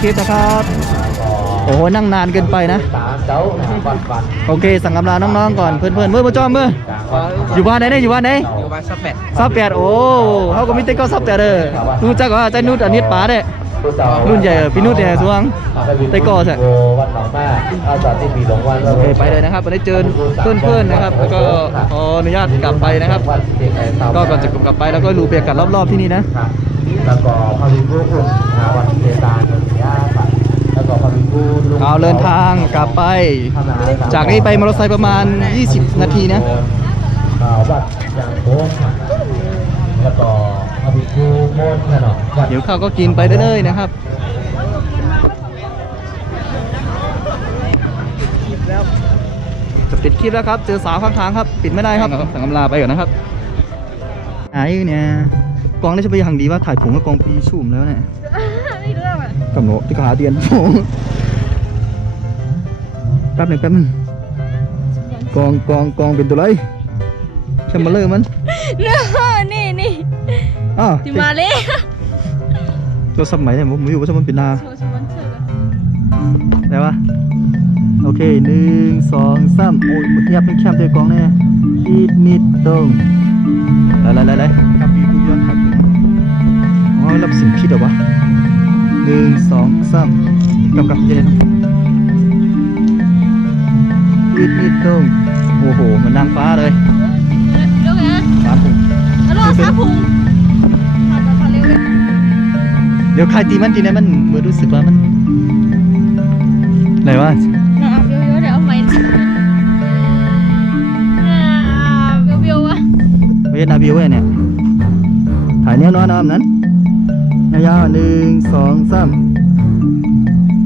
คลิปนะครับ โอ้โหนั่งนานเกินไปนะสามเจ้าหน้าวันวันโอเค สั่งกำลาน้องๆก่อนเพื่อนๆเมื่อมาจอมเมื่ออยู่บ้านไหนเนี่ยอยู่บ้านไหนอยู่บ้านซับแปดซับแปดโอ้เขาก็มีเต็กก็ซับแปดเด้อรู้จักว่าใจนุชอันนี้ป๋าเด้รุ่นใหญ่อะพี่นุชเนี่ยสวงไต้ก่อใช่โวันหนองมากเอาจากที่มีหลงวันโอเคไปเลยนะครับวันนี้เจอเพื่อนๆนะครับ แล้วก็ขออนุญาตกลับไปนะครับ ก็ก่อนจะกลับไปแล้วก็ดูบรรยากาศรอบๆที่นี่นะครับ แล้วก็พาวิบูอุ่นนะวันเทตาลยาครับแล้วก็พาวิบูลุงเอาเดินทางกลับไป จากนี้ไปมอเตอร์ไซค์ประมาณ 20 นาทีนะอ่าวัดยางโค้งครับแล้วก็พาวิบูโมนขนมวัดเดี๋ยวข้าวก็กินไปเรื่อยๆนะครับจะปิดคลิปแล้วครับ เจอสาวข้างทางครับ ปิดไม่ได้ครับสั่งกำลาไปก่อนนะครับไอ้เนี่ย กองได้จะไปอย่างดีว่าถ่ายผมกับกองปีชุ่มแล้วเนี่ยไม่รู้อะกำหนดที่เขาหาเตียนแป๊บหนึ่งแป๊บหนึ่งกองกองกองเป็นตัวไรแคมเบอร์เลอร์มันเนอะนี่นี่อ้าวที่มาเลยตัวสมัยเนี่ยผมอยู่ว่าสมันเป็นนาโชว์ชวันเชิญได้ปะโอเคหนึ่งสองสามโอ้ยเทียบเป็นแคมตัวกองเนี่ยอีดนิดตรงไล่ไล่ไล่ไล่ครับ อ๋อรับสิ่งผิดเหรอวะหนึ่งสองสามกำกับเย็นอีดนิดตรงโอ้โหเหมันนางฟ้าเลยเดี๋ยวนะสามถุงอร่อยซาพุงผ่านมาเร็วเลยเดี๋ยวใครตีมันทีนี้มันเหมือนรู้สึกว่ามันไหนวะน่าเบี้ยวๆเดี๋ยวเอาใหม่น่าเบี้ยวๆอะเวียดนาบิวเว้ยเนี่ยถ่ายแนวนอนเอาแบบนั้น ยาวๆหนึ่งสองสาม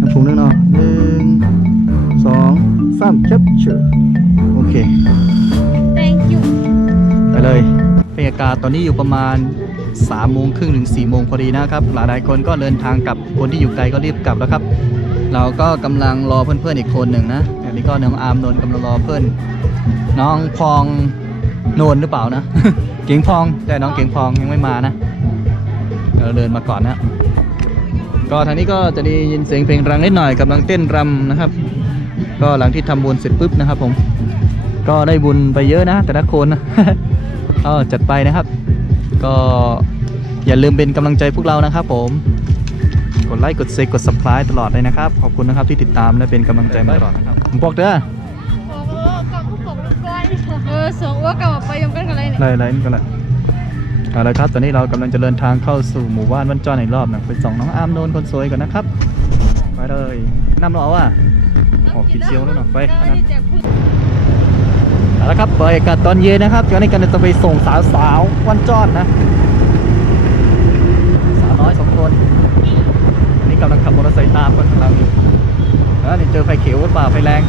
น้ำผงนึงเนาะหนึ่งสองสามชับเชื่อโอเค thank you ไปเลยบรรยากาศตอนนี้อยู่ประมาณ3ามโมงครึ่งถึง4ี่โมงพอดีนะครับ หลายหลายๆคนก็เดินทางกลับคนที่อยู่ไกลก็รีบกลับแล้วครับ เราก็กำลังรอเพื่อนๆอีกคนหนึ่งนะอันนี้ก็น้องอาร์มนนท์กำลังรอเพื่อน น้องพองโนนหรือเปล่านะ เก่งพองแต่น้องเก่งพองยังไม่มานะ เดี๋ยวเราเดินมาก่อนนะก็ทางนี้ก็จะได้ยินเสียงเพลงรังนิดหน่อยกำลังเต้นรำนะครับ ก็หลังที่ทำบุญเสร็จปุ๊บนะครับ ผม ก็ได้บุญไปเยอะนะ แต่ละคนนะก็จัดไปนะครับ ก็อย่าลืมเป็นกำลังใจพวกเรานะครับผมกดไลค์กดเซกด subscribe ตลอดเลยนะครับ ขอบคุณนะครับที่ติดตามและเป็นกำลังใจมาตลอดนะครับผมบอกเด้อโอ้กลับผู้ปกครองเออสองว่ากลับไปยมกันกันเลยเนี่ยไล่ไล่นี่ก็แหละ เอาละครับ ตอนนี้เรากำลังจะเดินทางเข้าสู่หมู่บ้านวันจอนอีกรอบหนึงไปส่องน้องอามโนนคนสวยก่อนนะครับ ไปเลยน้ำเราอาอะออกคิดเซียวแล้วเนาะไปนาดเอาละครับบรรยากาศตอนเย็นนะครับตอนนี้กำลังจะไปส่งสาวสาววันจอดนะ สาวน้อยสองคนนนี้กำลังขับมอเตอร์ไซค์ตามกันข้างหลังอยู่แล้วนี่เจอไฟเขียวหรือเปล่าไฟแรง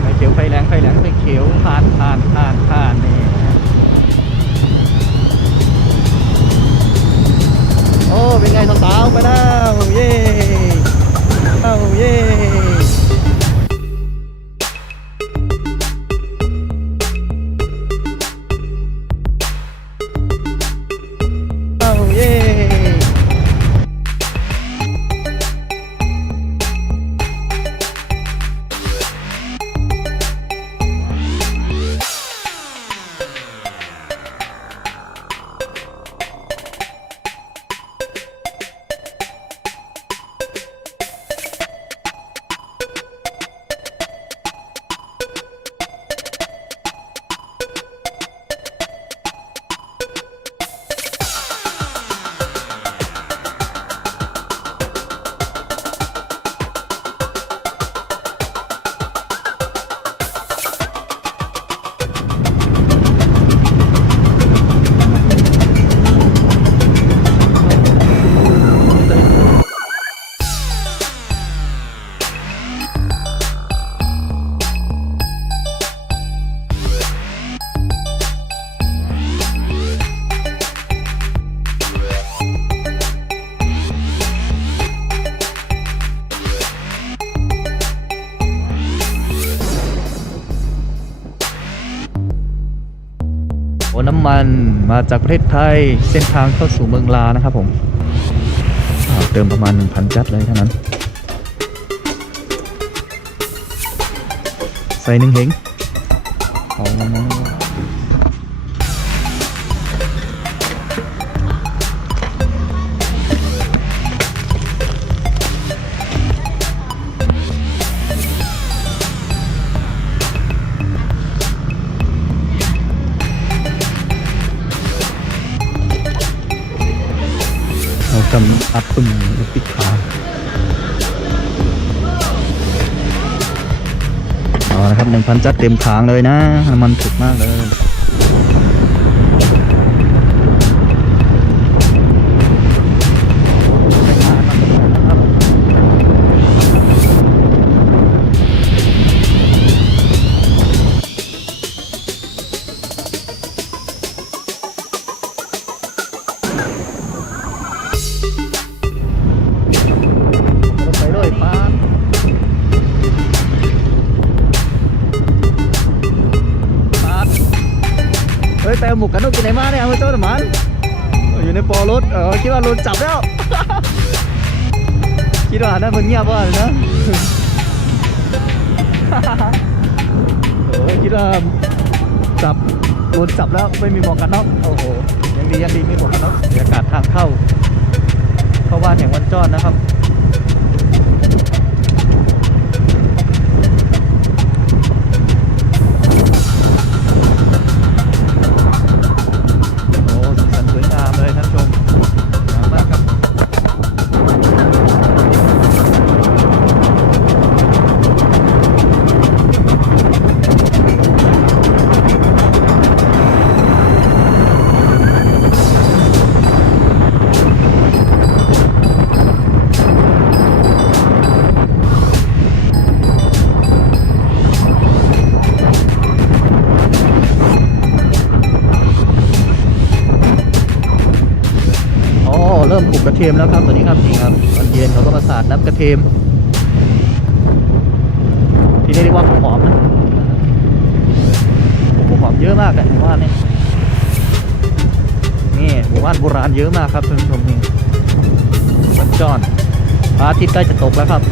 ไฟเขียวไฟแรงไฟแรงไฟเขียวผ่านผ่านผ่านผ่านนี่ โอ้เป็นไงสาวๆไปแล้วเย้เอ้าเย้ มันมาจากประเทศไทยเส้นทางเข้าสู่เมืองลานะครับผมเติมประมาณ 1,000 จัดเลยเท่านั้น ใส่หนึ่งเหงเอา น้ำมันเอากำอัดปึ่งปิดขาเอาละครับหนึ่งพันจัดเต็มขางเลยนะ มันถูกมากเลย เฮ้ยไปเอาหมูกันนกไหนมาเนี่ยเอาไปเจ้าหมันอยู่ในปอรถเออคิดว่าโดนจับแล้วคิดว่านั่นมันเงียบว่านะโอ้คิดว่าจับโดนจับแล้วไม่มีหมวกกันน็อกโอ้โหยังดียังดีมีหมวกกันน็อกบรรยากาศทางเข้า เข้าบ้านแห่งวันจอดนะครับ ทียมแล้วครับตอนนี้ครับนี่ครับตอนเย็นเขาก็มาสาดน้ำกระเทียมที่นี่เรียกว่าหอมนะโอ้โหอมเยอะมากอะหมู่บ้านนี่นี่หมู่บ้านโบราณเยอะมากครับท่านผู้ชมนี่มันจอนพระอาทิตย์ใกล้จะตกแล้วครับ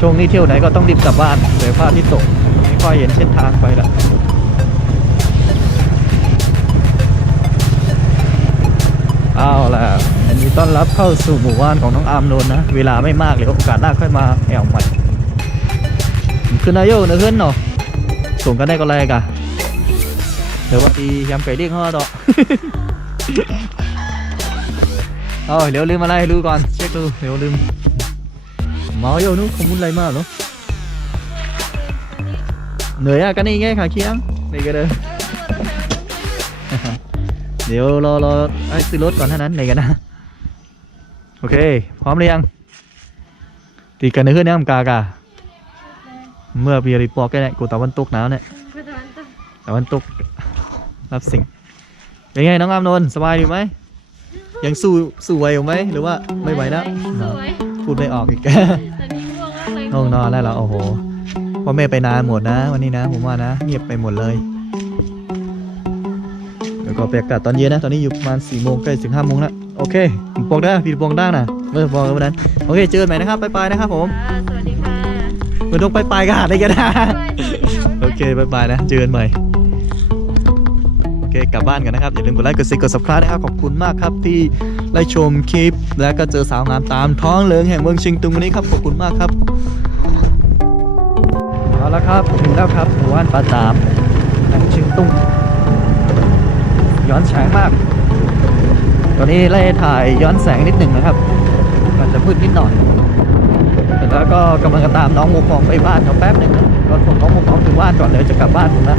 ช่วงนี้เที่ยวไหนก็ต้องรีบกลับบ้านเดี๋ยวพระอาทิตย์ตกไม่ค่อยเห็นเส้นทางไปละเอาแล่ะีต้อนรับเข้าสู่หมู่บ้านของน้องอาร์มโนนนะ เวลาไม่มากเลยโอกาสหน้าค่อยมาแอวใหม่คือนายโยนะเพื่อนเนาะส่งกันได้ก็ไรกะเดี๋ยวว่าดียำไก่เรียกห่อต่อเอาเดี๋ยวลืมอะไรดูก่อนเช็คดูเดี๋ยวลืมมาโยนู้ขมุนอะไรมากเนาะเหนื่อยอะกันนี่ไงขาเคียงนี่ก็เด้อเดี๋ยวรอรอไอ้ซื้อรถก่อนเท่านั้นเลยกันนะ โอเค พร้อมหรือยัง ตีกันในขึ้นน้ำกากาเมื่อปีรีปอกแกเนี่ยกูตะวันตกหนาวเนี่ยคือตอนนั้นต้องสวยพูดไม่ออกอีกตอนนี้ง่วงมากเลยง่วงนอนแล้วเหรอโอ้โหพ่อแม่ไปนานหมดนะ วันนี้นะ ผมว่านะ เงียบไปหมดเลยแล้วก็บรรยากาศตอนเย็นนะ ตอนนี้อยู่ประมาณ4ี่โมงใกล้ถึงห้าโมงแล้ว โอเคผมปองได้พี่ปองได้นะเมื่อปองวันนั้นโอเคเจอกันใหม่นะครับบ๊ายบายนะครับผมค่ะสวัสดีค่ะไม่ต้องไปไปกันหาได้กันนะโอเคบ๊ายบายนะเจอกันใหม่โอเคกลับบ้านกันนะครับอย่าลืมกดไลค์กดซิกกด subscribe นะครับขอบคุณมากครับที่ได้ชมคลิป แล้วก็เจอสาวงามตามท้องเหลืองแห่งเมืองชิงตุงวันนี้ครับขอบคุณมากครับเอาละครับถึงแล้วครับหมู่บ้านป่าตามแห่งชิงตุงย้อนแสงมาก ตอนนี้ไล่ถ่ายย้อนแสงนิดหนึ่งนะครับอาจจะมืดนิดหน่อยแล้วก็กำลังจะตามน้องมูฟองไปบ้านเขาแป๊บหนึ่งนะก็ส่งน้องมูฟองถึงบ้านก่อนเดี๋ยวจะกลับบ้านผมนะ